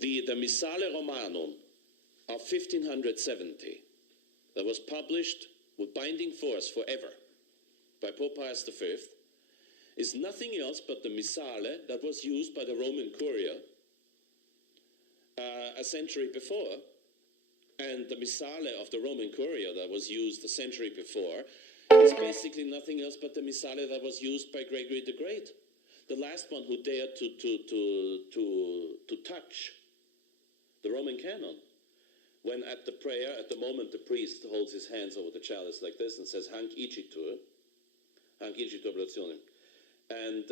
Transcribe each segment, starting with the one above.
The Missale Romanum of 1570 that was published with binding force forever by Pope Pius V is nothing else but the Missale that was used by the Roman Curia a century before, and the Missale of the Roman Curia that was used a century before is basically nothing else but the Missale that was used by Gregory the Great, the last one who dared to touch the Roman canon. When at the prayer, at the moment the priest holds his hands over the chalice like this and says, Hanc icitur oblationem. And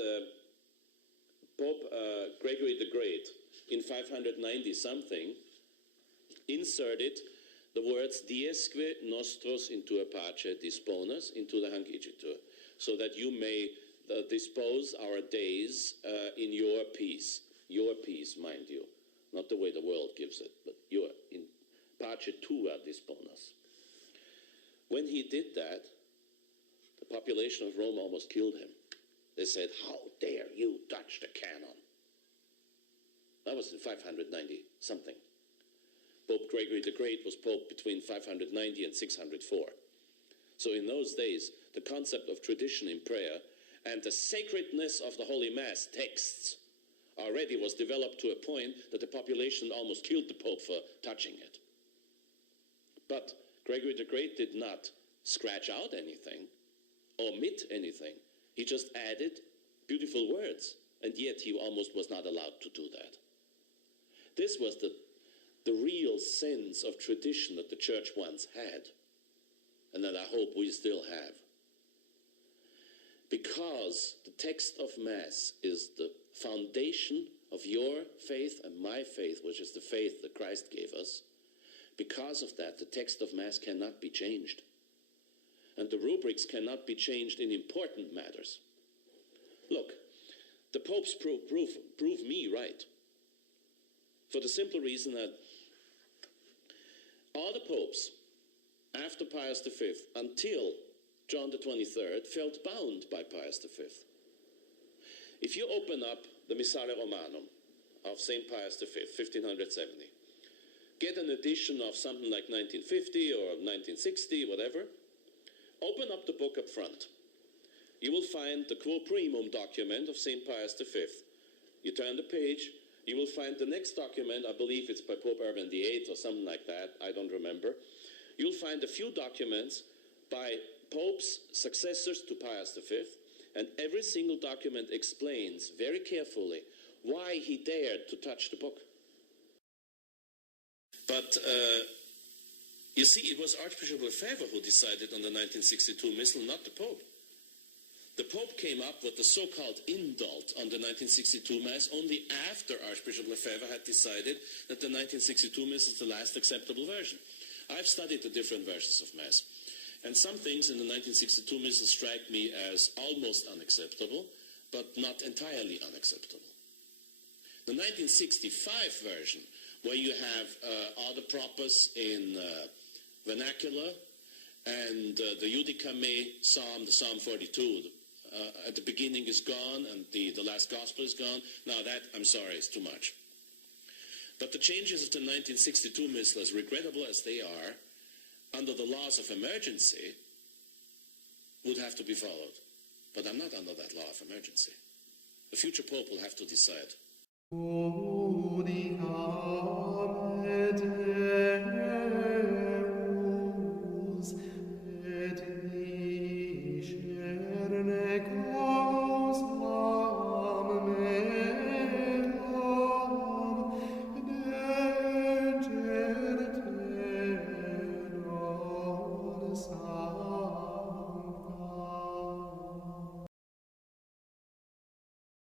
Pope Gregory the Great, in 590 something, inserted the words diesque nostros intua pace disponas into the Hanc icitur, so that you may dispose our days in your peace, mind you, not the way the world gives it, but your in pace tua disponas. When he did that, the population of Rome almost killed him. They said, how dare you touch the canon? That was in 590 something. Pope Gregory the Great was pope between 590 and 604. So in those days, the concept of tradition in prayer and the sacredness of the Holy Mass texts already was developed to a point that the population almost killed the Pope for touching it. But Gregory the Great did not scratch out anything, omit anything. He just added beautiful words, and yet he almost was not allowed to do that. This was the real sense of tradition that the Church once had, and that I hope we still have. Because the text of Mass is the foundation of your faith and my faith, which is the faith that Christ gave us, because of that, the text of Mass cannot be changed. And the rubrics cannot be changed in important matters. Look, the popes prove me right, for the simple reason that all the popes after Pius V until John the 23rd felt bound by Pius V. If you open up the Missale Romanum of St. Pius V, 1570, get an edition of something like 1950 or 1960, whatever, open up the book up front. You will find the Quo Primum document of St. Pius V. You turn the page, you will find the next document, I believe it's by Pope Urban VIII or something like that, I don't remember. You'll find a few documents by popes, successors to Pius V, and every single document explains very carefully why he dared to touch the book. But you see, it was Archbishop Lefebvre who decided on the 1962 Missal, not the Pope. The Pope came up with the so-called indult on the 1962 Mass only after Archbishop Lefebvre had decided that the 1962 Mass is the last acceptable version. I've studied the different versions of Mass, and some things in the 1962 Missal strike me as almost unacceptable, but not entirely unacceptable. The 1965 version, where you have all the propers in vernacular, and the Judica Me Psalm, the Psalm 42, at the beginning is gone, and the last gospel is gone. Now that, I'm sorry, is too much. But the changes of the 1962 Missal, as regrettable as they are, under the laws of emergency, would have to be followed. But I'm not under that law of emergency. The future Pope will have to decide.